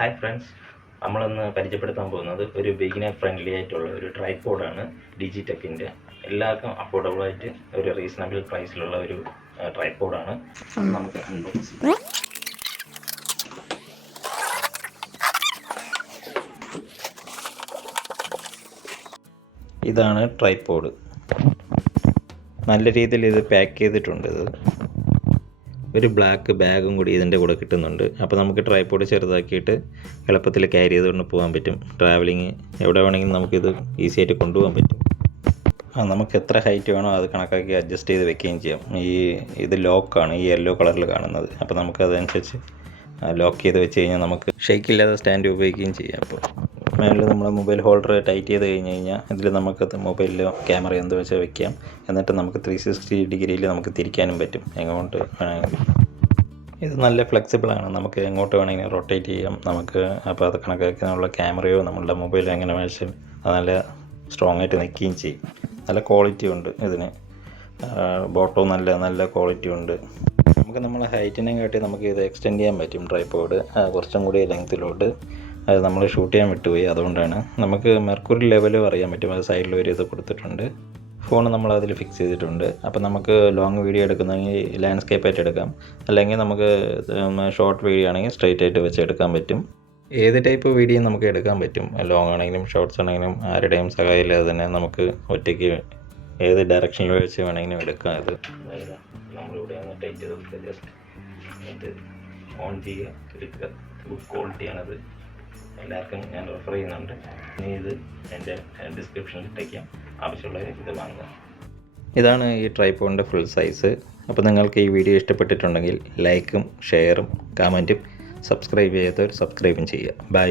Hi friends, നമ്മളിന്ന് പരിചയപ്പെടുത്താൻ പോകുന്നത് ഒരു ബിഗിനർ ഫ്രണ്ട്ലി ആയിട്ടുള്ള ഒരു ട്രൈപോഡാണ്. ഡിജിടെക്കിൻ്റെ എല്ലാവർക്കും അഫോർഡബിൾ ആയിട്ട് ഒരു റീസണബിൾ പ്രൈസിലുള്ള ഒരു ട്രൈപോഡാണ്. നമുക്ക് അൺബോക്സ് ചെയ്യാം. ഇതാണ് ട്രൈപോഡ്. നല്ല രീതിയിൽ ഇത് പാക്ക് ചെയ്തിട്ടുണ്ട്. ഇത് ഒരു ബ്ലാക്ക് ബാഗും കൂടി ഇതിൻ്റെ കൂടെ കിട്ടുന്നുണ്ട്. അപ്പോൾ നമുക്ക് ട്രൈപോഡ് ചെറുതാക്കിയിട്ട് എളുപ്പത്തിൽ ക്യാരി ചെയ്തുകൊണ്ട് പോകാൻ പറ്റും. ട്രാവലിങ് എവിടെ വേണമെങ്കിലും നമുക്കിത് ഈസി ആയിട്ട് കൊണ്ടുപോകാൻ പറ്റും. നമുക്ക് എത്ര ഹൈറ്റ് വേണോ അത് കണക്കാക്കി അഡ്ജസ്റ്റ് ചെയ്ത് വെക്കുകയും ചെയ്യാം. ഇത് ലോക്കാണ്, ഈ യെല്ലോ കളറിൽ കാണുന്നത്. അപ്പോൾ നമുക്ക് അതനുസരിച്ച് ലോക്ക് ചെയ്ത് വെച്ച് കഴിഞ്ഞാൽ നമുക്ക് ഷെയ്ക്കില്ലാതെ സ്റ്റാൻഡ് ഉപയോഗിക്കുകയും ചെയ്യാം. അപ്പോൾ മേളിൽ നമ്മൾ മൊബൈൽ ഹോൾഡർ ടൈറ്റ് ചെയ്ത് കഴിഞ്ഞ് കഴിഞ്ഞാൽ ഇതിൽ നമുക്ക് മൊബൈലിലോ ക്യാമറ എന്ത് വെച്ചാൽ വെക്കാം. എന്നിട്ട് നമുക്ക് 360 ഡിഗ്രിയിൽ നമുക്ക് തിരിക്കാനും പറ്റും, എങ്ങോട്ട് വേണമെങ്കിലും. ഇത് നല്ല ഫ്ലെക്സിബിളാണ്, നമുക്ക് എങ്ങോട്ട് വേണമെങ്കിലും റൊട്ടേറ്റ് ചെയ്യാം നമുക്ക്. അപ്പോൾ അത് കണക്കാക്കി നമ്മളുടെ ക്യാമറയോ നമ്മളുടെ മൊബൈലോ എങ്ങനെ വേണമെങ്കിലും അത് നല്ല സ്ട്രോങ് ആയിട്ട് നിൽക്കുകയും ചെയ്യും. നല്ല ക്വാളിറ്റി ഉണ്ട് ഇതിന്. ബോട്ടോ നല്ല ക്വാളിറ്റി ഉണ്ട്. നമുക്ക് നമ്മളെ ഹൈറ്റിനെ കാട്ടി നമുക്ക് ഇത് എക്സ്റ്റെൻഡ് ചെയ്യാൻ പറ്റും. ട്രൈപോഡ് കുറച്ചും കൂടി ലെങ്ത്തിലോട്ട് അത് നമ്മൾ ഷൂട്ട് ചെയ്യാൻ വിട്ടുപോയി. അതുകൊണ്ടാണ് നമുക്ക് മെർക്കുറി ലെവലും അറിയാൻ പറ്റും. അത് സൈഡിൽ ഒരു ഇത് കൊടുത്തിട്ടുണ്ട്. ഫോൺ നമ്മൾ അതിൽ ഫിക്സ് ചെയ്തിട്ടുണ്ട്. അപ്പോൾ നമുക്ക് ലോങ് വീഡിയോ എടുക്കുന്നെങ്കിൽ ലാൻഡ്സ്കേപ്പ് ആയിട്ട് എടുക്കാം, അല്ലെങ്കിൽ നമുക്ക് ഷോർട്ട് വീഡിയോ ആണെങ്കിൽ സ്ട്രെയിറ്റ് ആയിട്ട് വെച്ച് എടുക്കാൻ പറ്റും. ഏത് ടൈപ്പ് വീഡിയോ നമുക്ക് എടുക്കാൻ പറ്റും. ലോങ് ആണെങ്കിലും ഷോർട്ട്സ് ആണെങ്കിലും ആരുടെയും സഹായമില്ലാതെ തന്നെ നമുക്ക് ഒറ്റയ്ക്ക് ഏത് ഡയറക്ഷനിൽ വെച്ച് വേണമെങ്കിലും എടുക്കാം. ഇത് നമ്മളിവിടെ ഒന്ന് ടൈറ്റ് ചെയ്ത് കൊടുക്കുക, ജസ്റ്റ് ഇത് ഓൺ ചെയ്യുക, എടുക്കുക. ഗുഡ് ക്വാളിറ്റിയാണത്. എല്ലാവർക്കും ഞാൻ റെഫർ ചെയ്യുന്നുണ്ട്. ഇനി ഇത് എൻ്റെ ഡിസ്ക്രിപ്ഷനിൽ ഇട്ടേക്കാം, ആവശ്യമുള്ളവർ ഇത് വാങ്ങുക. ഇതാണ് ഈ ട്രൈപോഡിൻ്റെ ഫുൾ സൈസ്. അപ്പോൾ നിങ്ങൾക്ക് ഈ വീഡിയോ ഇഷ്ടപ്പെട്ടിട്ടുണ്ടെങ്കിൽ ലൈക്കും ഷെയറും കമൻറ്റും, സബ്സ്ക്രൈബ് ചെയ്യാത്തവർ സബ്സ്ക്രൈബും ചെയ്യുക. ബൈ.